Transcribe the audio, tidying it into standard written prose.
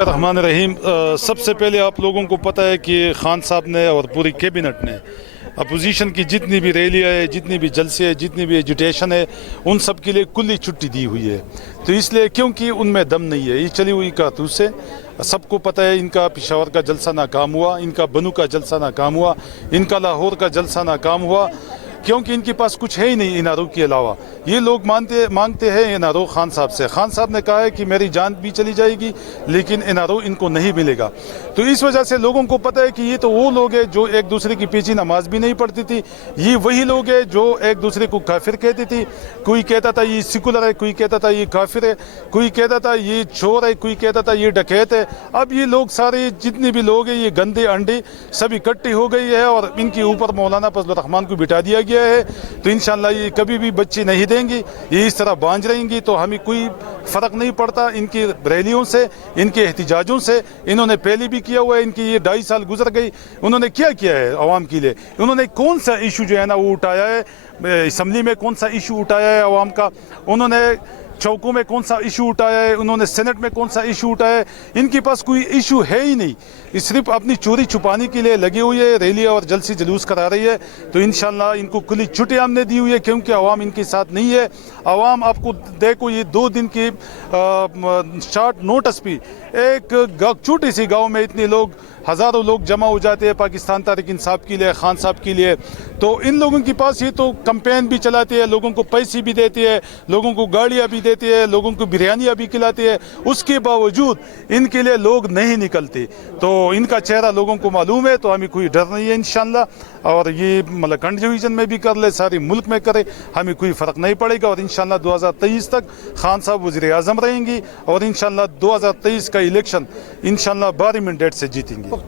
रहमान रहीम। सबसे पहले आप लोगों को पता है कि खान साहब ने और पूरी कैबिनेट ने अपोजिशन की जितनी भी रैलियाँ है, जितनी भी जलसे है, जितनी भी एजुटेशन है, उन सब के लिए कुल्ली छुट्टी दी हुई है। तो इसलिए क्योंकि उनमें दम नहीं है, ये चली हुई कारतूस है। सबको पता है इनका पेशावर का जलसा नाकाम हुआ, इनका बनू का जलसा नाकाम हुआ, इनका लाहौर का जलसा नाकाम हुआ, क्योंकि इनके पास कुछ है ही नहीं एनआरओ के अलावा। ये लोग मांगते हैं एनआरओ खान साहब से। खान साहब ने कहा है कि मेरी जान भी चली जाएगी लेकिन एनआरओ इनको नहीं मिलेगा। तो इस वजह से लोगों को पता है कि ये तो वो लोग हैं जो एक दूसरे की पीछे नमाज भी नहीं पढ़ती थी, ये वही लोग हैं जो एक दूसरे को काफिर कहती थी। कोई कहता था ये सिकुलर है, कोई कहता था ये काफिर है, कोई कहता था ये चोर है, कोई कहता था ये डकैत है। अब ये लोग सारे जितने भी लोग हैं, ये गंदे अंडे सब इकट्ठी हो गई है और इनके ऊपर मौलाना फजल रहमान को बिठा दिया गया है। तो इंशाअल्लाह ये कभी भी बच्चे नहीं देंगी, ये इस तरह बांझ रहेंगी। तो हमें कोई फर्क नहीं पड़ता इनकी रैलियों से, इनके एहतिजाजों से। इन्होंने पहले भी किया हुआ है, इनकी ये 2.5 साल गुजर गई, उन्होंने क्या किया है अवाम के लिए? उन्होंने कौन सा इशू जो है ना वो उठाया है, असम्बली में कौन सा इशू उठाया है अवाम का, उन्होंने चौकों में कौन सा इशू उठाया है, उन्होंने सेनेट में कौन सा इशू उठाया है? इनके पास कोई इशू है ही नहीं। ये सिर्फ अपनी चोरी छुपाने के लिए लगी हुई है, रैली और जलसी जुलूस करा रही है। तो इंशाल्लाह इनको खुली छुट्टी हमने दी हुई है क्योंकि अवाम इनके साथ नहीं है। अवाम आपको देखो ये 2 दिन की शॉर्ट नोटिस भी एक छोटी सी गाँव में इतने लोग, हज़ारों लोग जमा हो जाते हैं पाकिस्तान तहरीक इंसाफ के लिए, खान साहब के लिए। तो इन लोगों के पास ये तो कैंपेन भी चलाती है, लोगों को पैसे भी देती है, लोगों को गाड़ियाँ भी देती है, लोगों को बिरयानियाँ भी खिलाती है। उसके बावजूद इनके लिए लोग नहीं निकलते। तो इनका चेहरा लोगों को मालूम है। तो हमें कोई डर नहीं है इंशाल्लाह। और ये मलकंड डिवीज़न में भी कर ले, सारे मुल्क में करे, हमें कोई फ़र्क नहीं पड़ेगा। और इंशाल्लाह 2023 तक खान साहब वज़ीर आज़म रहेंगी और इंशाल्लाह 2023 का इलेक्शन इंशाल्लाह 12 मैंडेट से जीतेंगे।